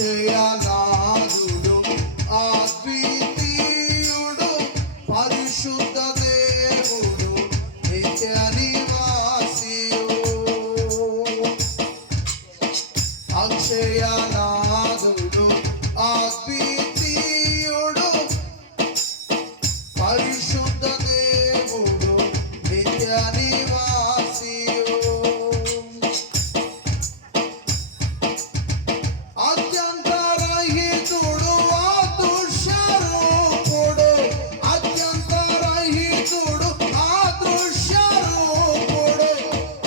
అక్షయనాథుడు అద్వితీయుడు పరిశుద్ధ దేవుడు నిత్య నివాసియు అక్షయనాథుడు అద్వితీయుడు పరిశుద్ధ దేవుడు నిత్య నివాసియు అత్యంత రహితుడు అదృశ్య రూపుడు అత్యంత రహితుడు అదృశ్య రూపుడు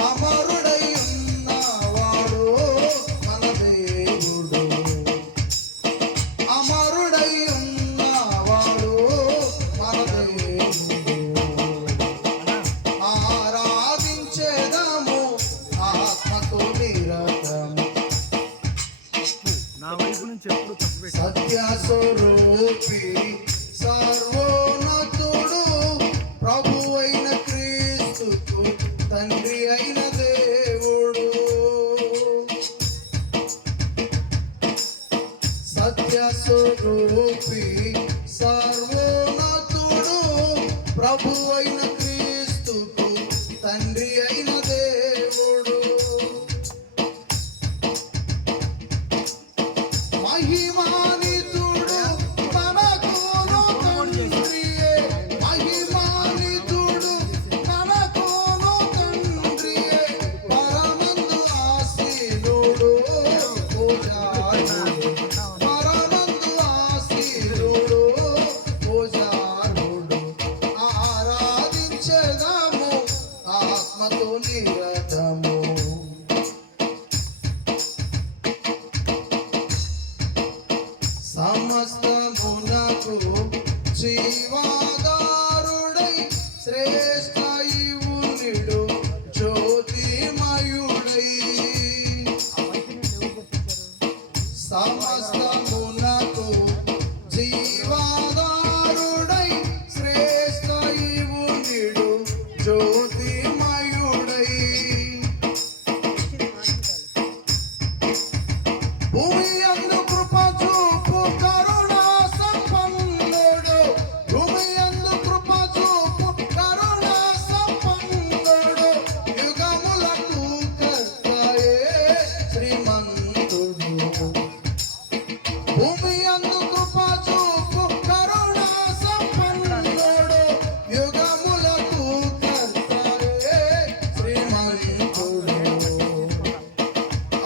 అమరుడై ఉన్నవాడు మన దేవుడు అమరుడై ఉన్నవాడు మన దేవుడు ఆరాధించేదము ఆత్మతో నిరతము నా వైపు నుంచి ఎప్పుడు తప్పు సత్య స్వరూపి సర్వోన్నతుడు ప్రభు అయిన క్రీస్తుకు తండ్రి అయిన దేవుడు సత్య స్వరూపి సర్వోన్నతుడు ప్రభు అయిన క్రీస్తుకు తండ్రి అయిన దేవుడు మహిమానితుడు మనకును తండ్రియే మహిమానితుడు మనకును తండ్రియే పరమందు ఆసీనుడు పూజారుడు పరమందు ఆసీనుడు పూజారుడు ఆరాధించెదము ఆత్మతో నిరతము సమస్తమునకు జీవాధారుడై శ్రేష్ఠ ఇవునిడు జ్యోతిమయుడై సమస్తమునకు జీవాధారుడై శ్రేష్ఠ ఇవునిడు జ్యోతిమయుడై భూమి యందు కృప చూపు కరుణా సంపన్నుడు భూమి యందు కృప చూపు కరుణా సంపన్నుడు యుగములకు కర్తయే శ్రీమంతుడు భూమి యందు కృప చూపు కరుణా సంపన్నుడు యుగములకు కర్తయే శ్రీమంతుడు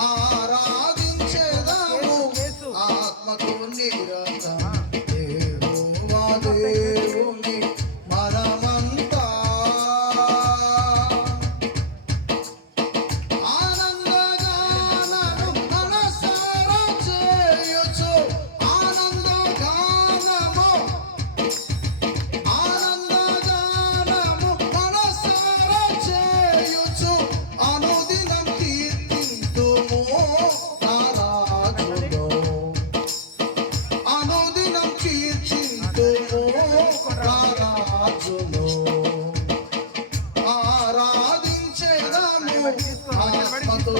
ఆరాధించెదము ఆత్మకు నిరతం యెహోవా దేవుని మనమంతా ఆనందగానము మనసారా చేయుచు ఆనందగానము మనసారా చేయుచు అనుదినం కీర్తింతుము నా రాజును అనుదినం కీర్తింతుము నా రాజును ఆరాధించెదము ఆత్మతో